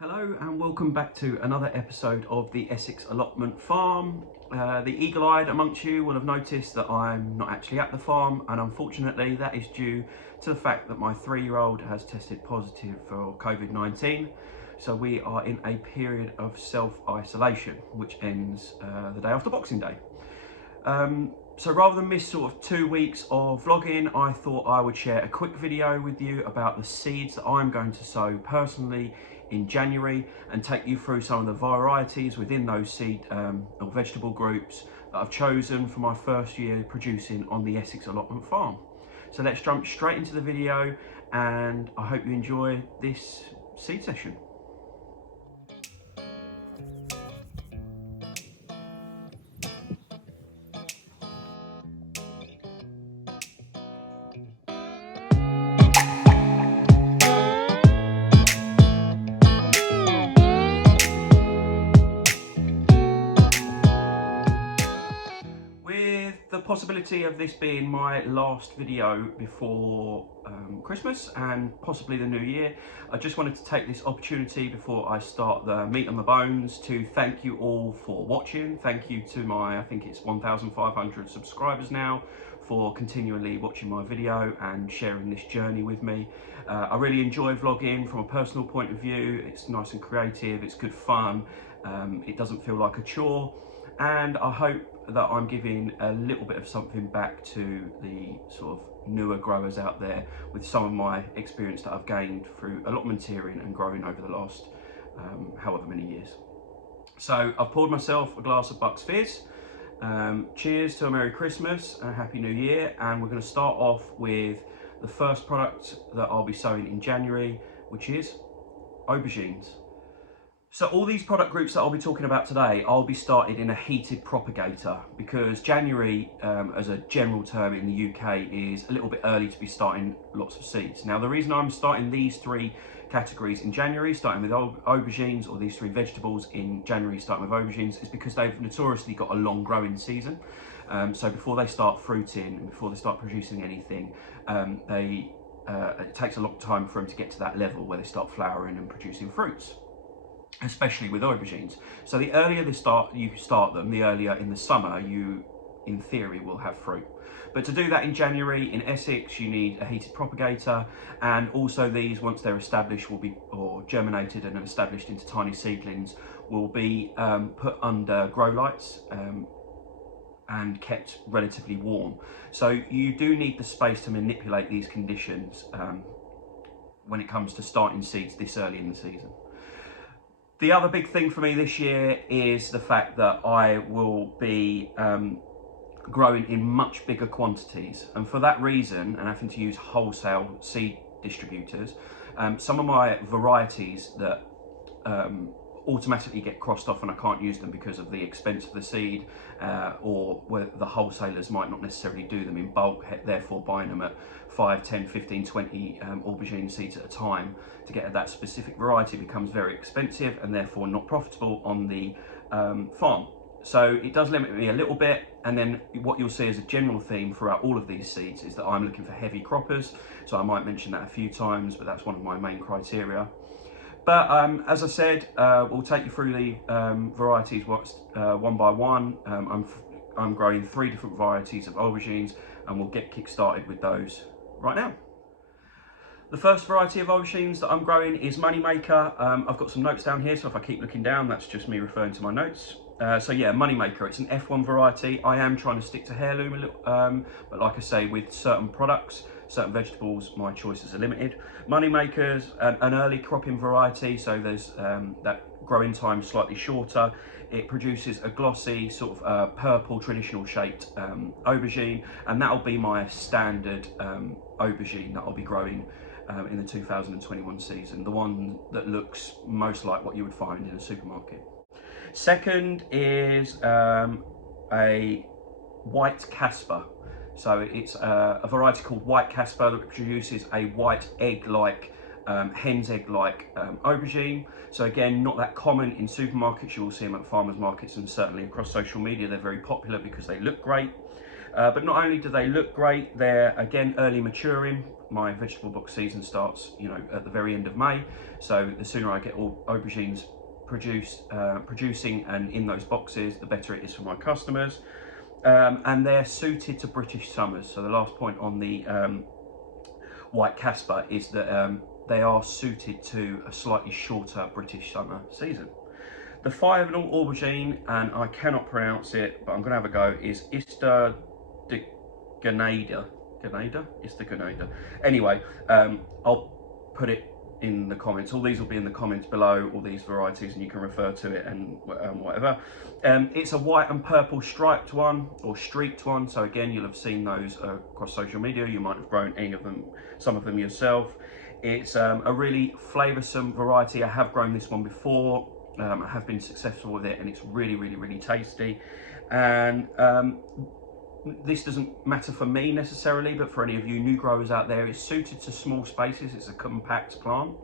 Hello and welcome back to another episode of the Essex Allotment Farm. The eagle-eyed amongst you will have noticed that I'm not actually at the farm, and unfortunately that is due to the fact that my 3-year-old has tested positive for COVID-19. So we are in a period of self-isolation, which ends the day after Boxing Day. So rather than miss sort of 2 weeks of vlogging, I thought I would share a quick video with you about the seeds that I'm going to sow personally in January and take you through some of the varieties within those seed or vegetable groups that I've chosen for my first year producing on the Essex Allotment Farm. So let's jump straight into the video, and I hope you enjoy this seed session. The possibility of this being my last video before Christmas and possibly the new year, I just wanted to take this opportunity before I start the meat on the bones to thank you all for watching. Thank you to my, I think it's 1,500 subscribers now, for continually watching my video and sharing this journey with me. I really enjoy vlogging from a personal point of view. It's nice and creative, it's good fun, it doesn't feel like a chore, and I hope that I'm giving a little bit of something back to the sort of newer growers out there with some of my experience that I've gained through allotmenteering and growing over the last however many years. So I've poured myself a glass of Bucks Fizz. Cheers to a Merry Christmas and a Happy New Year, and we're going to start off with the first product that I'll be sowing in January, which is aubergines. So all these product groups that I'll be talking about today, I'll be started in a heated propagator, because January, as a general term in the UK, is a little bit early to be starting lots of seeds. Now, the reason I'm starting these 3 categories in January, starting with aubergines, or these 3 vegetables in January, starting with aubergines, is because they've notoriously got a long growing season. So before they start fruiting and before they start producing anything, it takes a long time for them to get to that level where they start flowering and producing fruits, especially with aubergines. So the earlier you start them, the earlier in the summer you, in theory, will have fruit. But to do that in January in Essex, you need a heated propagator, and also these, once they're established, will be, or germinated and established into tiny seedlings, will be put under grow lights and kept relatively warm. So you do need the space to manipulate these conditions when it comes to starting seeds this early in the season. The other big thing for me this year is the fact that I will be growing in much bigger quantities, and for that reason, and having to use wholesale seed distributors, some of my varieties that automatically get crossed off and I can't use them because of the expense of the seed, or where the wholesalers might not necessarily do them in bulk, therefore buying them at 5, 10, 15, 20 aubergine seeds at a time to get that specific variety becomes very expensive and therefore not profitable on the farm. So it does limit me a little bit, and then what you'll see as a general theme throughout all of these seeds is that I'm looking for heavy croppers. So I might mention that a few times, but that's one of my main criteria. But as I said, we'll take you through the varieties one by one. I'm growing 3 different varieties of aubergines, and we'll get kick-started with those right now. The first variety of aubergines that I'm growing is Moneymaker. I've got some notes down here, so if I keep looking down, that's just me referring to my notes. So yeah, Moneymaker, it's an F1 variety. I am trying to stick to heirloom a little, but like I say, with certain products, certain vegetables, my choices are limited. Moneymaker's an early cropping variety, so there's that growing time slightly shorter. It produces a glossy, sort of purple, traditional shaped aubergine, and that'll be my standard aubergine that I'll be growing in the 2021 season, the one that looks most like what you would find in a supermarket. Second is a white Casper. So it's a variety called white Casper that produces a white egg-like, hen's egg-like aubergine. So again, not that common in supermarkets. You will see them at farmers markets, and certainly across social media they're very popular because they look great. But not only do they look great, they're again early maturing. my vegetable box season starts, you know, at the very end of May. So the sooner I get all aubergines producing and in those boxes, the better it is for my customers. And they're suited to British summers. So the last point on the white Casper is that they are suited to a slightly shorter British summer season. The final aubergine, and I cannot pronounce it, but I'm going to have a go, is Ista de Ganada. Ista Ganada. Anyway, I'll put it in the comments. All these will be in the comments below, all these varieties, and you can refer to it and whatever. It's a white and purple striped one, or streaked one. So again, you'll have seen those across social media. You might have grown any of them, some of them yourself. It's a really flavoursome variety. I have grown this one before. I have been successful with it, and it's really, really, really tasty. And this doesn't matter for me necessarily, but for any of you new growers out there, it's suited to small spaces. It's a compact plant,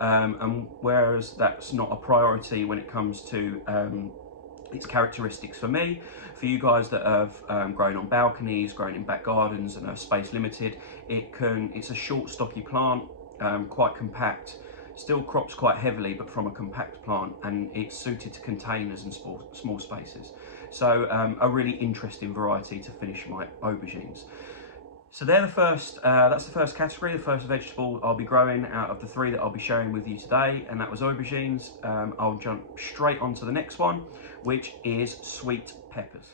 and whereas that's not a priority when it comes to its characteristics for me, for you guys that have grown on balconies, grown in back gardens and are space limited, it's a short stocky plant, quite compact, still crops quite heavily, but from a compact plant, and it's suited to containers and small spaces. So a really interesting variety to finish my aubergines. So they're the first, that's the first category, the first vegetable I'll be growing out of the three that I'll be sharing with you today, and that was aubergines. I'll jump straight on to the next one, which is sweet peppers.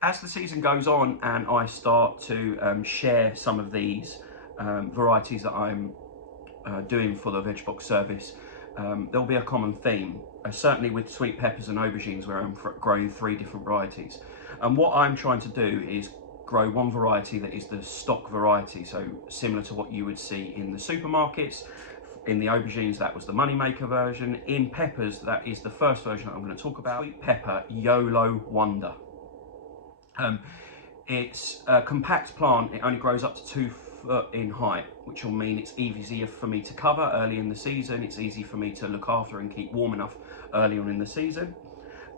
As the season goes on and I start to share some of these varieties that I'm doing for the veg box service, there'll be a common theme, certainly with sweet peppers and aubergines, where I'm growing three different varieties. And what I'm trying to do is grow one variety that is the stock variety, so similar to what you would see in the supermarkets. In the aubergines, that was the moneymaker version. In peppers, that is the first version that I'm going to talk about. Sweet pepper YOLO Wonder. It's a compact plant. It only grows up to 2 foot in height, which will mean it's easier for me to cover early in the season. It's easy for me to look after and keep warm enough early on in the season.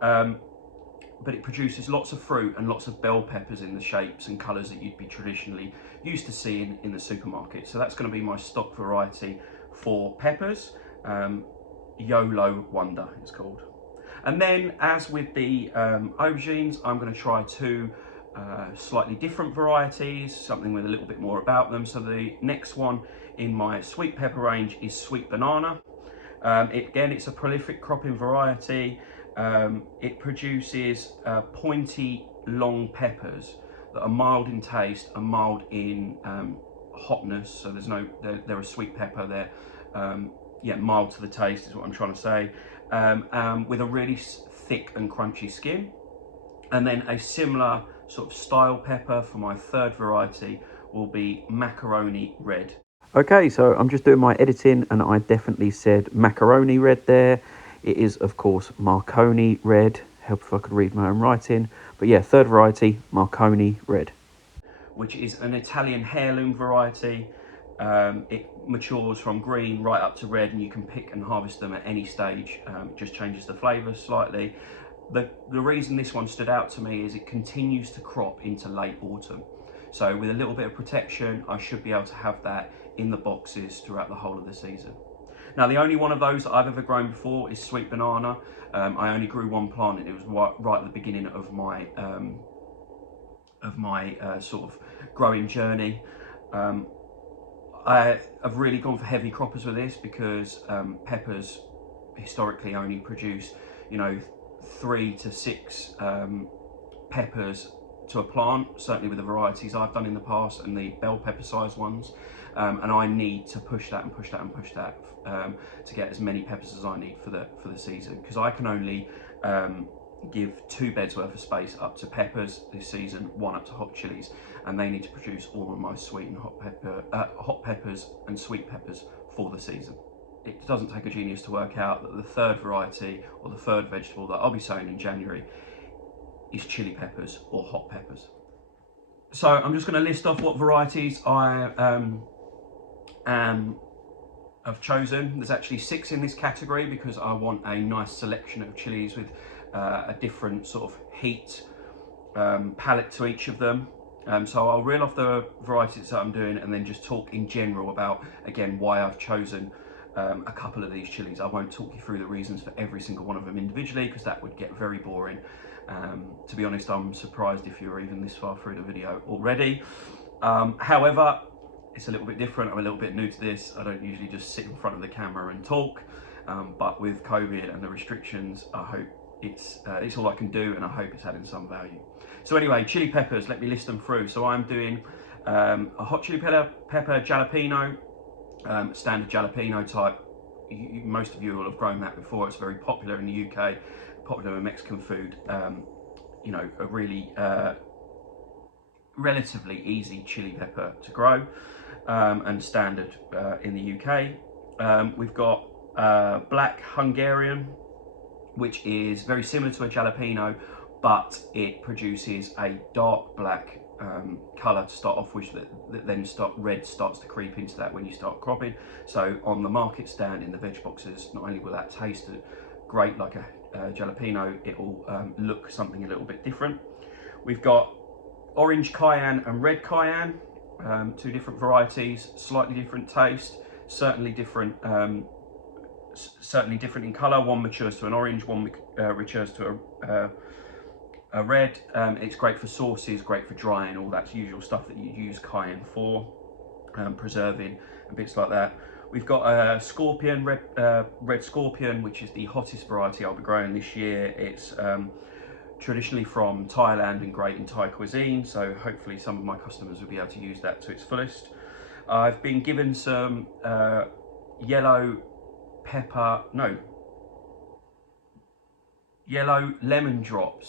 But it produces lots of fruit and lots of bell peppers in the shapes and colours that you'd be traditionally used to seeing in the supermarket. So that's going to be my stock variety for peppers. YOLO Wonder it's called. And then, as with the aubergines, I'm going to try two slightly different varieties, something with a little bit more about them. So the next one in my sweet pepper range is Sweet Banana. Again, it's a prolific cropping variety. It produces pointy, long peppers that are mild in taste and mild in hotness. So they're a sweet pepper. They're mild to the taste is what I'm trying to say. With a really thick and crunchy skin. And then a similar sort of style pepper for my third variety will be Macaroni Red. Okay, so I'm just doing my editing, and I definitely said Macaroni Red there. It is, of course, Marconi Red. Help if I could read my own writing. But yeah, third variety, Marconi Red, which is an Italian heirloom variety. It matures from green right up to red, and you can pick and harvest them at any stage. It just changes the flavour slightly. The reason this one stood out to me is it continues to crop into late autumn. So with a little bit of protection, I should be able to have that in the boxes throughout the whole of the season. Now, the only one of those that I've ever grown before is Sweet Banana. I only grew one plant, and it was right at the beginning of my sort of growing journey. I have really gone for heavy croppers with this because peppers historically only produce, 3 to 6 peppers to a plant, certainly with the varieties I've done in the past and the bell pepper size ones. And I need to push that and push that and push that to get as many peppers as I need for the season, because I can only give 2 beds worth of space up to peppers this season, 1 up to hot chilies, and they need to produce all of my sweet and hot peppers and sweet peppers for the season. It doesn't take a genius to work out that the third variety, or the third vegetable that I'll be sowing in January, is chili peppers or hot peppers. So I'm just going to list off what varieties I have chosen. There's actually 6 in this category because I want a nice selection of chilies with a different sort of heat palette to each of them. So I'll reel off the varieties that I'm doing and then just talk in general about, again, why I've chosen a couple of these chilies. I won't talk you through the reasons for every single one of them individually because that would get very boring. To be honest, I'm surprised if you're even this far through the video already. However, it's a little bit different. I'm a little bit new to this. I don't usually just sit in front of the camera and talk, but with COVID and the restrictions, I hope it's all I can do, and I hope it's adding some value. So anyway, chili peppers, let me list them through. So I'm doing a hot chili pepper jalapeno, standard jalapeno type. Most of you will have grown that before. It's very popular in the UK, popular with Mexican food. You know, a really relatively easy chili pepper to grow, and standard in the UK. We've got black Hungarian, which is very similar to a jalapeno, but it produces a dark black colour to start off with, that then red starts to creep into that when you start cropping. So on the market stand in the veg boxes, not only will that taste great like a jalapeno, it will look something a little bit different. We've got orange Cayenne and red Cayenne, two different varieties, slightly different taste, certainly different in colour. One matures to an orange, one matures to a red. It's great for sauces, great for drying, all that usual stuff that you use cayenne for, preserving and bits like that. We've got a scorpion, red scorpion, which is the hottest variety I'll be growing this year. It's traditionally from Thailand and great in Thai cuisine, so hopefully some of my customers will be able to use that to its fullest. I've been given some yellow lemon drop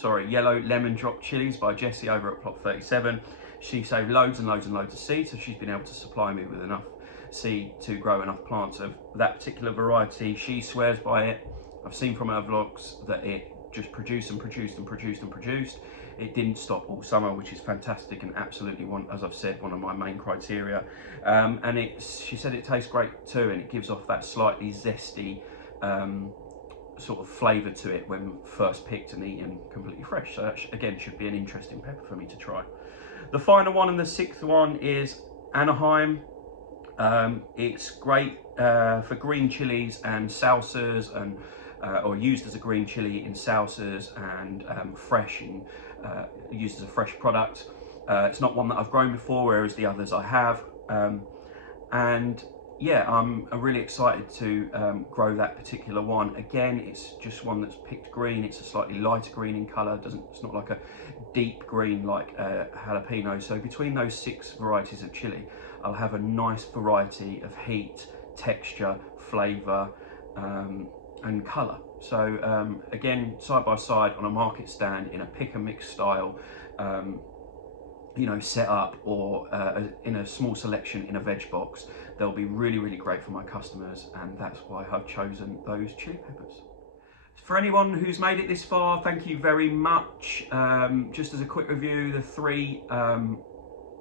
chilies by Jessie over at Plot 37. She saved loads and loads and loads of seed, so she's been able to supply me with enough seed to grow enough plants of that particular variety. She swears by it. I've seen from her vlogs that it just produced and produced and produced and produced. It didn't stop all summer, which is fantastic and absolutely as I've said, one of my main criteria. And she said it tastes great too, and it gives off that slightly zesty sort of flavour to it when first picked and eaten completely fresh. So that again should be an interesting pepper for me to try. The final one and the sixth one is Anaheim. It's great for green chilies and salsas, and or used as a green chili in salsas, and fresh and used as a fresh product. It's not one that I've grown before, whereas the others I have. And yeah, I'm really excited to grow that particular one. Again, it's just one that's picked green. It's a slightly lighter green in colour. It's not like a deep green like jalapeno. So between those 6 varieties of chili, I'll have a nice variety of heat, texture, flavour, and colour. So again, side by side on a market stand in a pick and mix style, you know, set up, or in a small selection in a veg box, they'll be really, really great for my customers, and that's why I've chosen those chili peppers. For anyone who's made it this far, thank you very much. Just as a quick review, the 3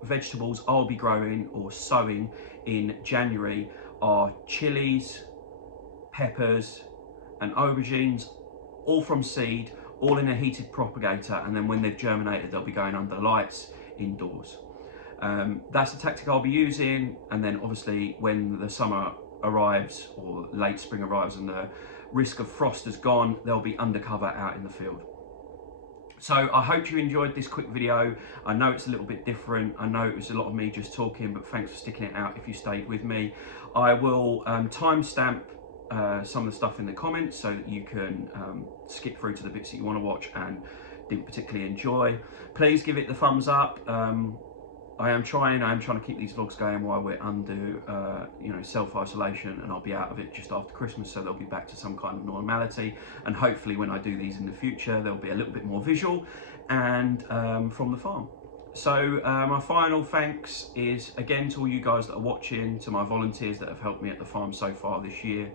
vegetables I'll be growing or sowing in January are chilies, peppers and aubergines, all from seed, all in a heated propagator, and then when they've germinated they'll be going under lights indoors. That's the tactic I'll be using, and then obviously when the summer arrives or late spring arrives and the risk of frost is gone, they'll be undercover out in the field. So I hope you enjoyed this quick video. I know it's a little bit different. I know it was a lot of me just talking, but thanks for sticking it out if you stayed with me. I will timestamp some of the stuff in the comments so that you can skip through to the bits that you want to watch and didn't particularly enjoy. Please give it the thumbs up. I am trying to keep these vlogs going while we're under you know, self-isolation, and I'll be out of it just after Christmas, so they'll be back to some kind of normality, and hopefully when I do these in the future they'll be a little bit more visual and from the farm. So my final thanks is again to all you guys that are watching, to my volunteers that have helped me at the farm so far this year.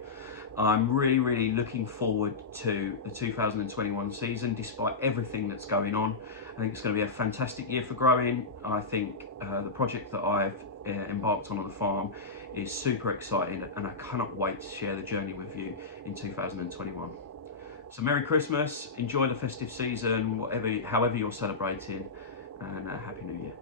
I'm really, really looking forward to the 2021 season, despite everything that's going on. I think it's going to be a fantastic year for growing. I think the project that I've embarked on the farm is super exciting, and I cannot wait to share the journey with you in 2021. So Merry Christmas, enjoy the festive season, however you're celebrating, and Happy New Year.